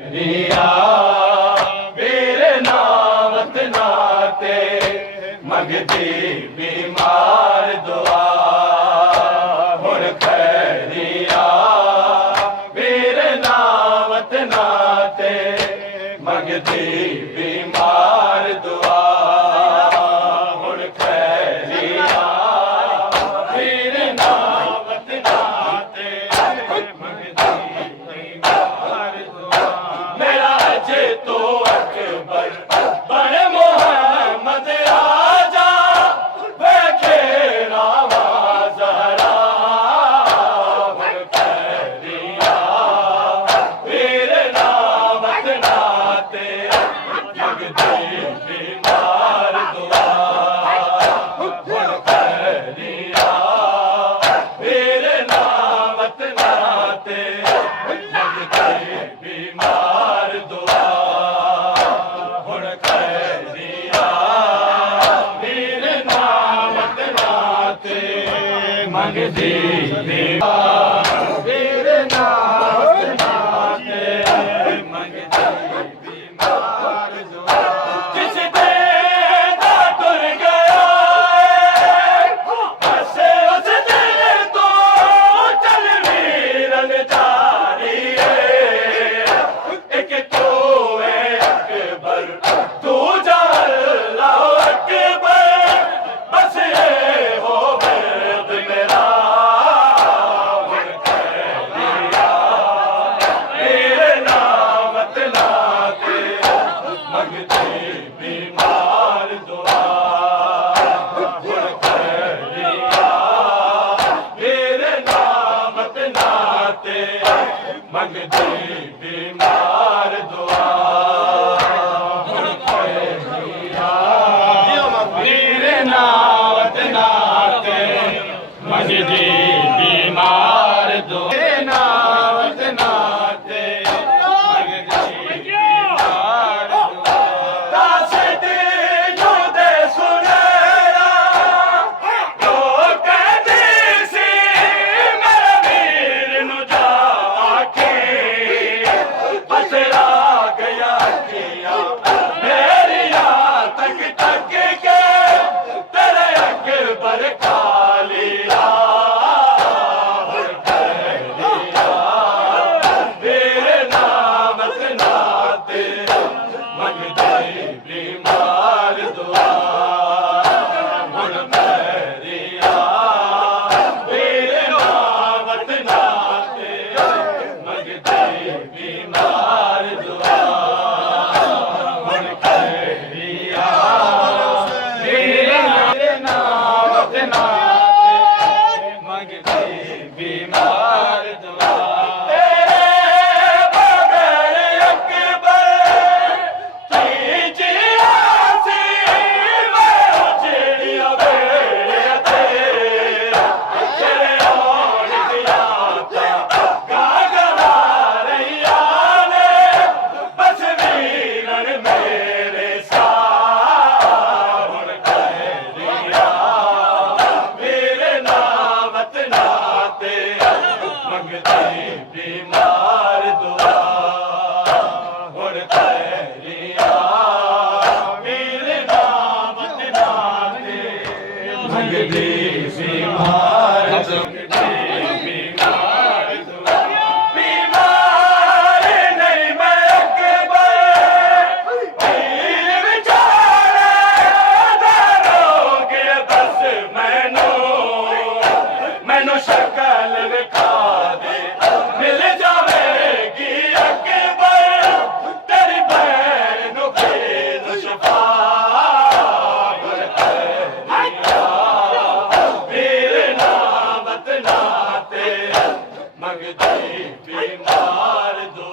रिया मेरे नावत नाते मंगती बीमार दुआ हुण खैरिया मेरे नावत नाते मंगती बीमार दुआ हुण खैरिया मेरे नावत नाते मंगती बीमार दुआ मेरा अजे तो अकबर बड़े मोहम्मद आजा वेखे रामा ज़हरा हुण खैरिया मेरे नावत नाते मंगती बीमार दुआ हुण खैरिया मेरे नावत नाते मंगती बीमार दुआ हुण खैरिया मेरे नावत नाते मंगती बीमार मेरे नावत नाते मंगती बीमार दुआ जिस दिन दा टुर गया हसे उस दिन तो चल वीरन जारी एक तू है अकबर तू जा अल्लाह अकबर बस ये हो वर्द मेरा हुण खैरिया मेरे नावत नाते मंगती बीमार दुआ हुण खैरिया मेरे नावत नाते मंगती बीमार दुआ हुण खैरिया मेरे नावत नाते मंगती बीमार दुआ मेरे नावत नाते मंगती बीमार दुआ दासत जुदे सुनेरा तो कहती सी मेरे वीर नु जाके बसरा गया किया मेरिया तक तक के तेरे अकबर कालिया हुण खैरिया मेरे नावत नाते मंगती बीमार दुआ हुण खैरिया मेरे नावत नाते मंगती बीमार दुआ हुण खैरिया मेरे नावत नाते मंगती बीमार दुआ तेरे बगैर अकबर की जियासी मैं उजड़िया बेड़िया तेरे औड़ दिया था गागरा रैया ने बस वीरन मेरे साथ हुण खैरिया मेरे नावत नाते मंगती बीमार दुआ हुण खैरिया मेरे नावत नाते मंगती बीमार बीमार दुआ बीमार नहीं मैं अकबर पीर विचारे दारोगे बस मैनू शक्ल विखा दे मिल जावेगी अकबर तेरी भैन नू भेद शफा हुण खैरिया मेरे नावत नाते मंगती बीमार दुआ